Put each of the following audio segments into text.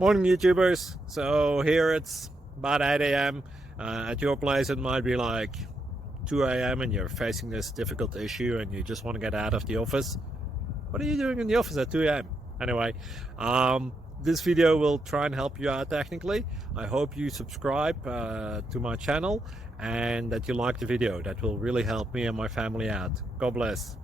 Morning YouTubers. So here it's about 8 a.m. At your place it might be like 2 a.m. and you're facing this difficult issue and you just want to get out of the office. What are you doing in the office at 2 a.m.? Anyway, this video will try and help you out technically. I hope you subscribe to my channel and that you like the video. That will really help me and my family out. God bless.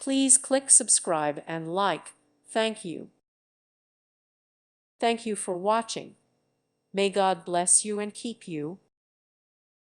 Please click subscribe and like. Thank you. Thank you for watching. May God bless you and keep you.